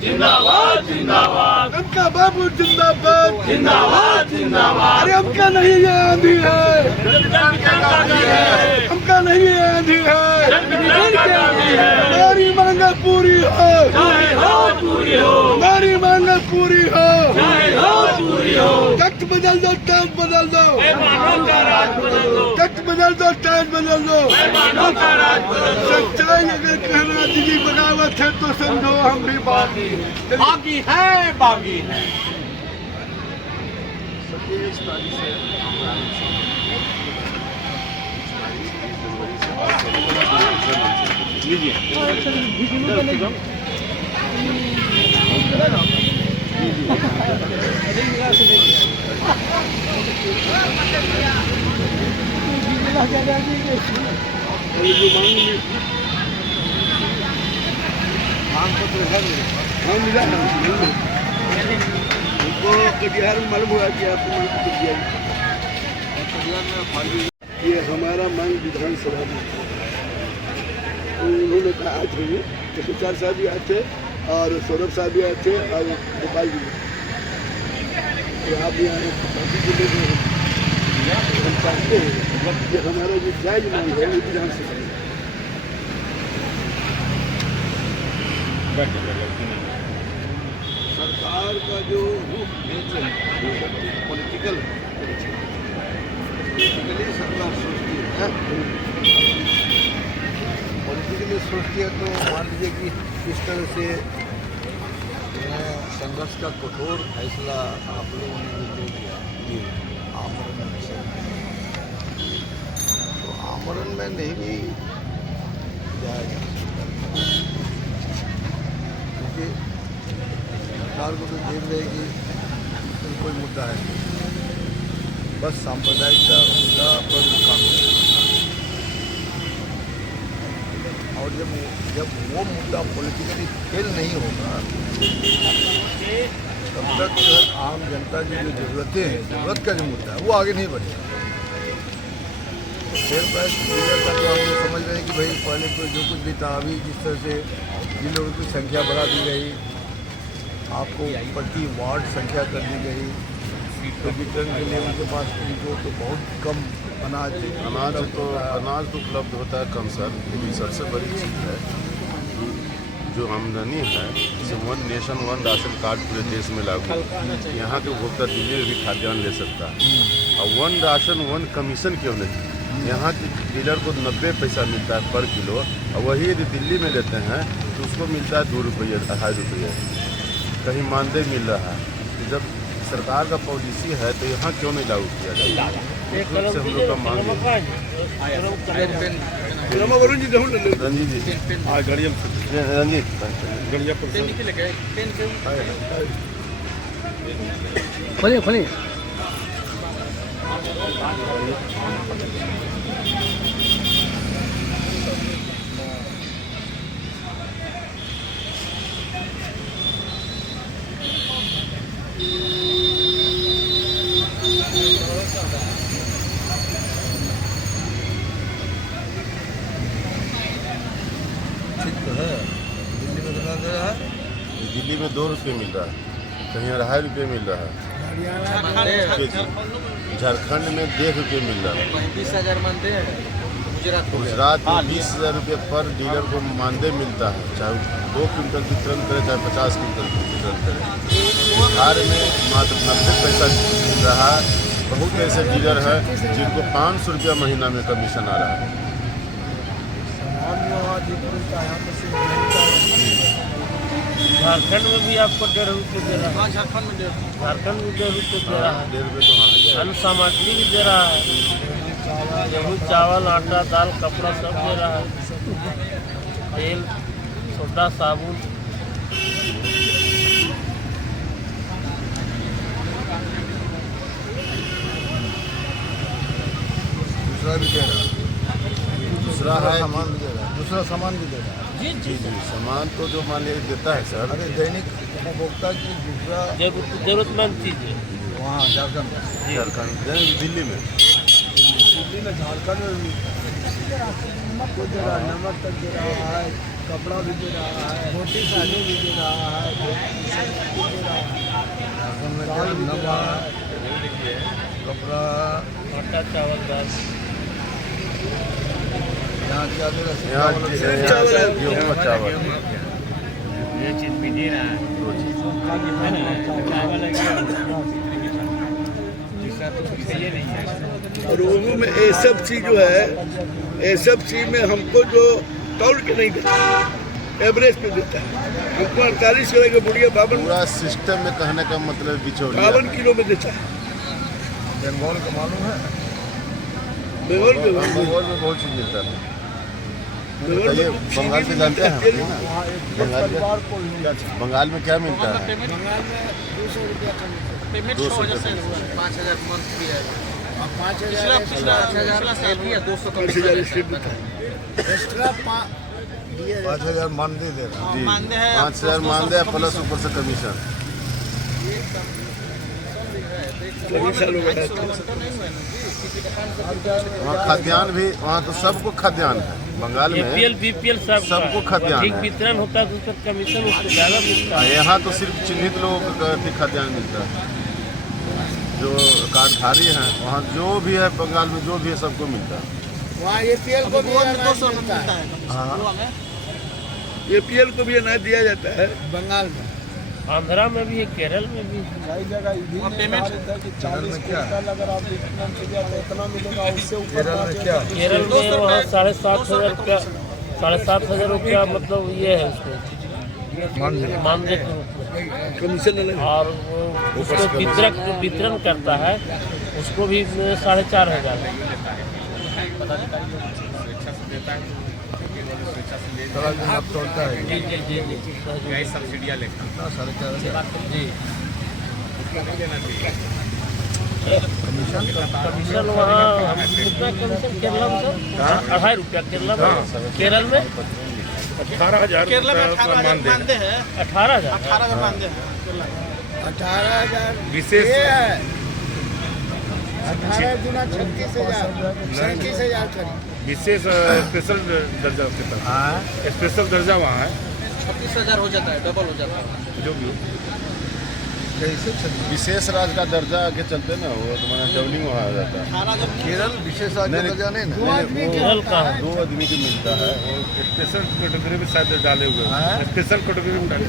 जिंदाबाद जिंदाबाद, उनका बाबू जिंदाबाद जिंदाबाद जिंदाबाद। अरे हमका नहीं ये आंधी है, हमका नहीं ये आंधी है, हमारी मांगे पूरी हो, चाहे हो पूरी हो, हमारी मांगे पूरी हो, चाहे हो पूरी हो। टैक्स बदल दो, टैक्स बदल दो, मेहमानों का राज बदल दो, टैक्स बदल दो, टैक्स बदल दो। मेहमानों का राज बदल दो। सच्चाई अगर कहना दीदी बगावत है तो समझो हम भी बागी हैं। बागी है, बागी है। 27 तारीख से हाँ मिला है उनको कटिहार में मालूम हुआ कि आपको मांग कर दिया ये हमारा मांग विधानसभा में। तो उन्होंने कहा आज हुई तो विचार साहब भी आए थे और सौरभ साहब भी आए थे और गोपाल जी तो आप भी आए बाकी जिले में हम चाहते हैं कि हमारा जो जायज मांग है वो विधानसभा में। सरकार का जो रूप नेचर है पॉलिटिकल पॉलिटिकली सरकार सोचती है पॉलिटिकली सोचती है तो मान लीजिए कि किस तरह से संघर्ष का कठोर फैसला आप लोगों ने जो किया आमरण में तो आमरण में नहीं भी जाएगा क्योंकि सरकार को तो देख रहे कि कोई मुद्दा है बस सांप्रदायिकता मुद्दा पर काम है और जब वो मुद्दा पॉलिटिकली फेल नहीं होगा तब तक आम जनता की जो ज़रूरतें हैं ज़रूरत का जो मुद्दा है वो आगे नहीं बढ़ेगा। शेयर प्राइस का तो हम लोग समझ रहे हैं कि भाई पहले तो जो कुछ भी था अभी जिस तरह से जिन लोगों की संख्या बढ़ा दी गई आपको प्रति वार्ड संख्या कर दी गई तो वितरण के लिए उनके पास उनको तो बहुत कम अनाज तो उपलब्ध होता है कम सर, लेकिन सबसे बड़ी चीज़ है जो आमदनी है जैसे one nation one ration card पूरे देश में लागू यहाँ के उपभोक्ता दिल्ली में भी खाद्यान्न ले सकता है और वन राशन वन कमीशन क्यों नहीं। यहाँ के डीलर को 90 पैसा मिलता है पर किलो और वही यदि दिल्ली में लेते हैं तो उसको मिलता है 2 रुपये 2.5 रुपये कहीं मानदेय मिल रहा है। जब सरकार का पॉलिसी है तो यहाँ क्यों नहीं लागू किया जाए से हम लोग का मांग है। रंजीत जी फले फले दिल्ली में 2 रुपये मिल रहा है, कहीं 2.5 रुपये मिल रहा है, झारखंड में 1.5 रुपये मिल रहा है, 35,000 मानते हैं। गुजरात में 20,000 रुपये पर डीलर को मानदेय मिलता है, चाहे 2 क्विंटल वितरण करे चाहे 50 क्विंटल वितरण करे। बिहार में मात्र 90 पैसा मिल रहा है। बहुत ऐसे डीलर हैं जिनको 500 रुपया महीना में कमीशन आ रहा है। झारखंड में भी आपको 1.5 रुपये दे रहा है। झारखंड में 1.5 रुपये दे रहा है। 1.5 रुपये तो हाँ अन्न सामग्री भी दे रहा है, गेहूँ चावल आटा दाल कपड़ा सब दे रहा है, तेल सोडा साबुन। दूसरा भी दे रहा है, दूसरा है सामान भी दे रहा है, दूसरा सामान भी दे रहा है। जी जी सामान तो जो मान लीजिए देता है सर। अरे दैनिक उपभोक्ता की दूसरा जरूरतमंद चीज़ है वहाँ झारखंड दिल्ली में झारखंड में भी नमक दे रहा है, नमक तक दे रहा है, कपड़ा भी दे रहा है, रोटी साली भी दे रहा है, नमक, कपड़ा, आटा चावल दाल यहाँ चावल है। गेहूँ और चावल ये चीज भी दे रहा है। दो चीज। ये नहीं है। और उर्दू में ये सब चीज जो है, ये सब चीज में हमको जो तौल के नहीं देता, एवरेज पे देता है। हमको 48 किलो की बुढ़िया 52 पूरा सिस्टम में कहने का मतलब बिचौलिया 52 किलो में देता है। बंगाल का मालूम है। बंगाल में बंगाल में बहुत चीज मिलता है। बंगाल बताइए, में बंगाल से जानते हैं तेल- ना? बंगाल में क्या मिलता है? पेमेंट 200 5000 मंथ भी है। पिछला 5000 भी है, 200 का 5000 स्टेट देता है। 5,000 मान दे दे रहा। मानदे हैं 5,000 मान दे प्लस ऊपर से कमीशन। कभी सालों का है। वहाँ खाद्यान्न भी, वहाँ तो सबको खाद्यान्न है बंगाल में। APL BPL सबको खाद्यान्न ठीक है। वितरण होता है तो उसका कमीशन उसको ज़्यादा मिलता है। यहाँ तो सिर्फ चिन्हित लोगों को खाद्यान्न मिलता है। जो कार्डधारी हैं वहाँ जो भी है बंगाल में, जो भी है सबको मिलता है। वहाँ APL को भी 200 मिलता है। हाँ, APL को भी अनाज दिया जाता है। बंगाल में आंध्रा में भी है, केरल में भी। वहाँ पेमेंट केरल में वहाँ 7,500 रुपया, 7,500 रुपया मतलब ये है उसको मानदेय के रूप में। कमीशन अलग है। और वो उसको वितरण करता है, उसको भी 4,500। जी जी जी जी सब्सिडियाँ लेकर जी। कमीशन वहाँ कितना कमीशन केरला में सर? 2,500 रुपया केरला में। केरल में 18,000 केरला में 18,000 मानते हैं। 18,000। 18,000 मानते हैं। 18,000 विशेष 18 गुना 36,000 37,000 करीब। विशेष स्पेशल दर्जा स्पेशल दर्जा वहाँ है 36,000 हो जाता है, डबल हो जाता है। जो भी विशेष राज्य का दर्जा के चलते ना वो तो मैंने डबलिंग वहाँ आ जाता है। 18,000 केरल विशेष राज्य का दर्जा नहीं ना। केरल का है। 2 आदमी को मिलता है। वो स्पेशल कैटेगरी में शायद डाले हुए हैं। स्पेशल कैटेगरी में डाले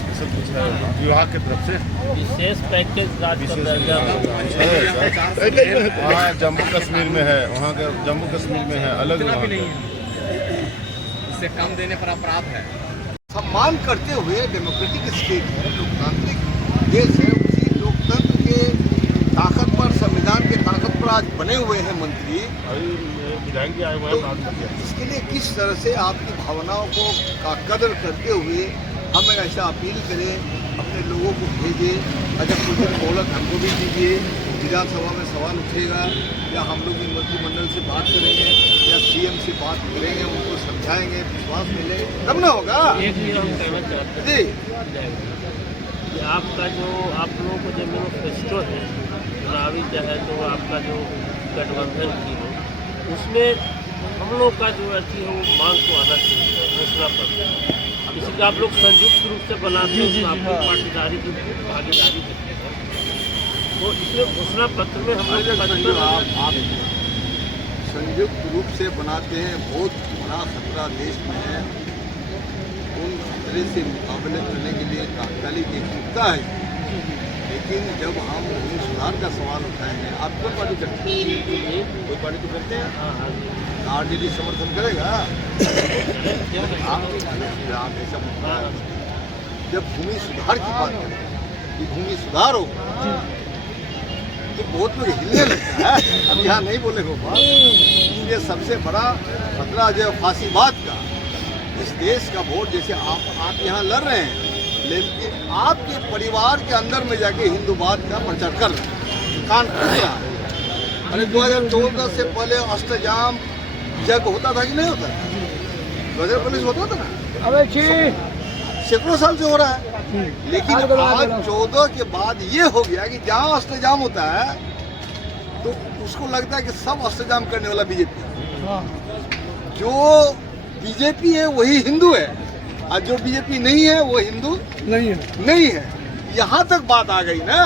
स्पेशल कुछ है विभाग की तरफ से विशेष पैकेज राज्य का दर्जा वहाँ जम्मू कश्मीर में है, वहाँ का जम्मू कश्मीर में है अलग वहाँ का। इससे कम देने पर अपराध है। सम्मान करते हुए डेमोक्रेटिक स्टेट है, लोकतांत्रिक देश है, उसी लोकतंत्र के ताकत पर, संविधान के ताकत पर आज बने हुए हैं मंत्री। तो इसके लिए किस तरह से आपकी भावनाओं को का कदर करते हुए हम ऐसा अपील करें, अपने लोगों को भेजें। अच्छा कुछ दिन मोहलत हमको भी दीजिए, विधानसभा में सवाल उठेगा या हम लोग भी मंत्रिमंडल से बात करेंगे या CM से बात करेंगे, उनको समझाएंगे, विश्वास मिले तब ना होगा। एक भी हम कहना चाहते जी हैं कि आपका जो आप लोगों को जो मैनिफेस्टो है चुनावी चाहे तो आपका जो गठबंधन की हो, उसमें हम लोग का जो अच्छी है वो मांग को आना चाहिए घोषणा पत्र। इसलिए आप लोग संयुक्त रूप से बनाते हैं तो आपको पाटीदारी की भागीदारी देते हैं। तो इसमें घोषणा पत्र में हम लोग आप संयुक्त रूप से बनाते हैं, बहुत बड़ा खतरा देश में है। उन खतरे से मुकाबले करने के लिए तात्कालिक एकजुटता है, लेकिन जब हम भूमि सुधार का सवाल उठाएंगे, आप कोई पार्टी करते हैं? कोई पार्टी तो करते हैं। RJD समर्थन करेगा? आप ऐसा मत। जब भूमि सुधार की बात करें कि भूमि सुधार होगा तो बहुत लोग हिलने लगता है। अब यहाँ नहीं बोले हो बात, इसलिए सबसे बड़ा खतरा जो फांसीवाद का, इस देश का वोट जैसे आप यहाँ लड़ रहे हैं, लेकिन आपके परिवार के अंदर में जाके हिंदूवाद का प्रचार कर रहे हैं, कान खोल रहा है। अरे 2014 से पहले अष्टजाम जग होता था कि नहीं होता था? 2019 होता था ना, सैकड़ों साल से हो रहा है। लेकिन आज 14 के बाद ये हो गया कि जहाँ अष्टजाम होता है तो उसको लगता है कि सब अष्टजाम करने वाला बीजेपी है। जो बीजेपी है वही हिंदू है और जो बीजेपी नहीं है वो हिंदू नहीं है। यहाँ तक बात आ गई ना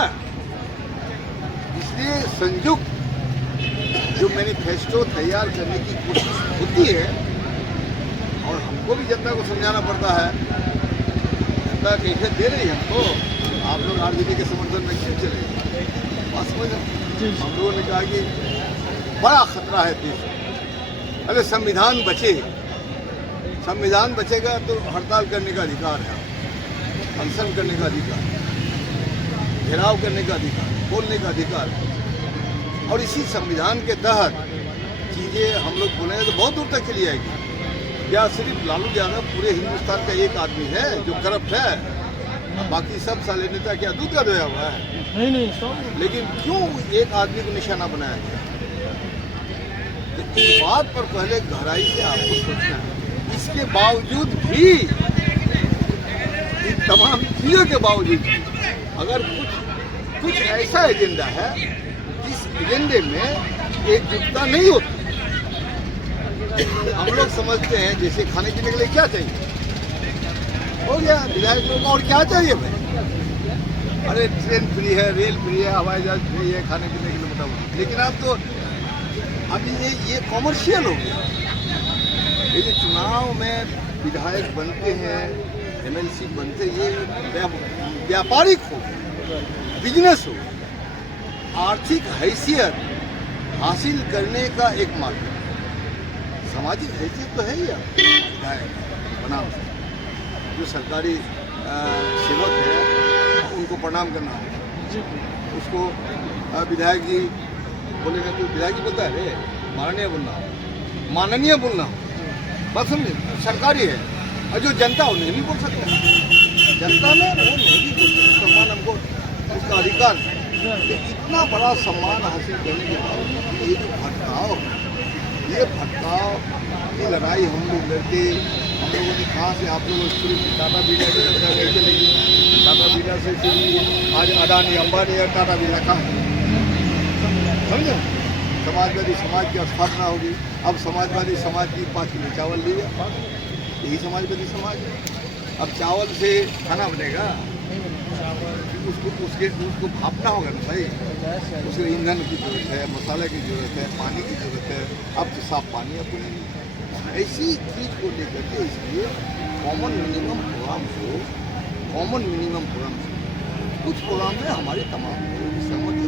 इसलिए संयुक्त जो मैनिफेस्टो तैयार करने की कोशिश होती है, और हमको भी जनता को समझाना पड़ता है, जनता कैसे दे रही है हमको, आप लोग आरजेडी के समर्थन में क्यों चले। बात समझ रहे? हम लोगों ने कहा कि बड़ा खतरा है देश में, अरे संविधान बचे, संविधान बचेगा तो हड़ताल करने का अधिकार है, अनशन करने का अधिकार, घेराव करने का अधिकार, बोलने का अधिकार है। और इसी संविधान के तहत चीज़ें हम लोग बोलेंगे तो बहुत दूर तक चली जाएगी। क्या सिर्फ लालू यादव पूरे हिंदुस्तान का एक आदमी है जो करप्ट है, बाकी सब साले नेता क्या दूध का धोया हुआ है? नहीं सब। लेकिन क्यों एक आदमी को निशाना बनाया गया? तो इस बात पर पहले गहराई से आपको सोचना है। इसके बावजूद भी, इन तमाम चीज़ों के बावजूद अगर कुछ ऐसा एजेंडा है जिस एजेंडे में एकजुटता नहीं होती, हम लोग समझते हैं जैसे खाने पीने के लिए क्या चाहिए, हो गया विधायक लोगों को, और क्या चाहिए भाई? अरे ट्रेन फ्री है, रेल फ्री है, हवाई जहाज फ्री है, खाने पीने के लिए मुताबिक। लेकिन अब तो अभी ये कॉमर्शियल हो गया। ये जो चुनाव में विधायक बनते हैं, एमएलसी बनते, ये व्यापारिक हो, बिजनेस हो, आर्थिक हैसियत हासिल करने का एक माध्यम। सामाजिक हैसियत तो है ही विधायक बनाम जो सरकारी सेवक है उनको प्रणाम करना है। उसको विधायक जी बोलेंगे तो विधायक जी बोलता है रे माननीय बोलना हो, माननीय बोलना हो, बस समझे सरकारी है। और जो जनता वो नहीं भी बोल सकता, जनता में वो नहीं भी बोल सकता, सम्मान हमको उसका अधिकार है। तो इतना बड़ा सम्मान हासिल करने के बाद ये जो भटकाव है, ये भटकाव की लड़ाई हम लोग लड़ते। हम लोगों ने कहाँ से आप लोग सिर्फ टाटा बिरला की चर्चा नहीं चलेगी, टाटा बिरला से सिर्फ आज अडानी अंबानी और टाटा बिरला कहाँ समझे। समाजवादी समाज की स्थापना होगी। अब समाजवादी समाज की 5 किलो चावल लिया, यही समाजवादी समाज है। अब चावल से खाना बनेगा, उसको भापना होगा ना भाई, उसके ईंधन की जरूरत है, मसाले की जरूरत है, पानी की जरूरत है। अब तो साफ पानी अपने ऐसी चीज़ को लेकर के, इसलिए कॉमन मिनिमम प्रोग्राम हो, कॉमन मिनिमम प्रोग्राम हो। कुछ प्रोग्राम में हमारी तमाम सहमति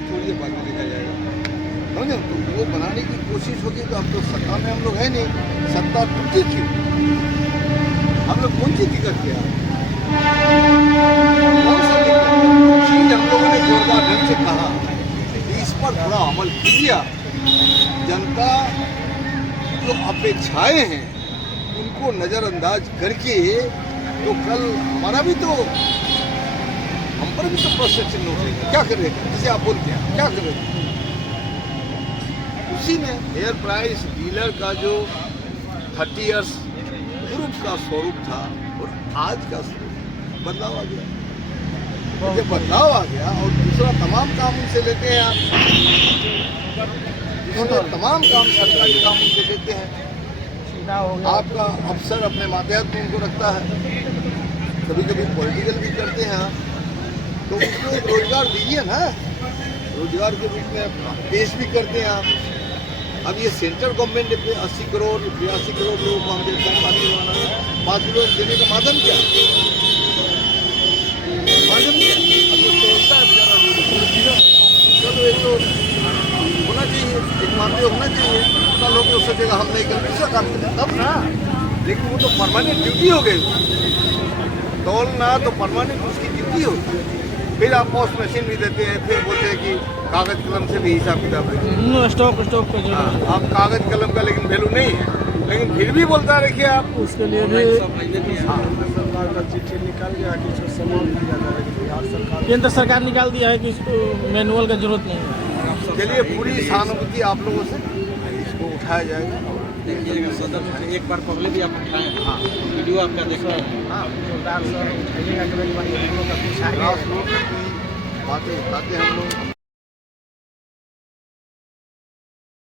छोड़िए बाद में देखा जाएगा, समझे। तो वो बनाने की कोशिश होगी। तो अब तो सत्ता में हम लोग है नहीं, सत्ता टूटी क्यों? हम लोग कौन सी दिक्कत किया, कौन सा चीज हम लोगों ने जोरदार ढंग से कहा, इस पर थोड़ा अमल कीजिए। जनता जो अपेक्षाएं हैं उनको नज़रअंदाज करके, तो कल हमारा भी तो, हम पर भी तो प्रश्न चिन्ह उठेगा। क्या करेगा, जैसे आप बोलते हैं क्या करेगा? उसी में एयर प्राइस डीलर का जो 30 इयर्स पूर्व का स्वरूप था और आज का स्वरूप बदलाव आ गया, जब बदलाव आ गया। और दूसरा तमाम काम उनसे लेते हैं आप, दूसरा तमाम काम सरकारी काम उनसे लेते हैं। आपका अफसर अपने मातहत में उनको रखता है, कभी कभी पॉलिटिकल भी करते हैं आप, तो उसको एक रोजगार दीजिए ना, रोजगार के रूप में पेश भी करते हैं आप। अब ये सेंट्रल गवर्नमेंट ने 80 करोड़ 82 करोड़ लोगों को हम देते हैं, 5 करोड़ देने का माध्यम क्या, माध्यम क्या? अब तो चलता है बेचारा, चलो ये तो होना चाहिए, एक माध्यम होना चाहिए। कल लोग उससे जगह हम नहीं करें, दूसरा काम करें तब ना। लेकिन वो तो परमानेंट ड्यूटी हो गई, तोलना तो परमानेंट उसकी ड्यूटी होती है। फिर आप पोस्ट मशीन भी देते हैं, फिर बोलते हैं कि कागज कलम से भी हिसाब किताब है, स्टॉक का आप कागज कलम का लेकिन वैल्यू नहीं है, लेकिन फिर भी बोलता है रखिए आप उसके लिए भी सरकार का चिट्ठी निकाल दिया कि इसको सामान दिया जाए, बिहार सरकार केंद्र सरकार निकाल दिया है कि इसको मैनुअल का जरूरत नहीं है। चलिए पूरी सहानुभूति आप लोगों से, इसको उठाया जाएगा। देखिएगा सदन में एक बार पहले भी आप उठाए हैं, हाँ वीडियो आपका देखा है। हाँ जोरदार सर उठाइएगा, कभी बातें उठाते हम लोग।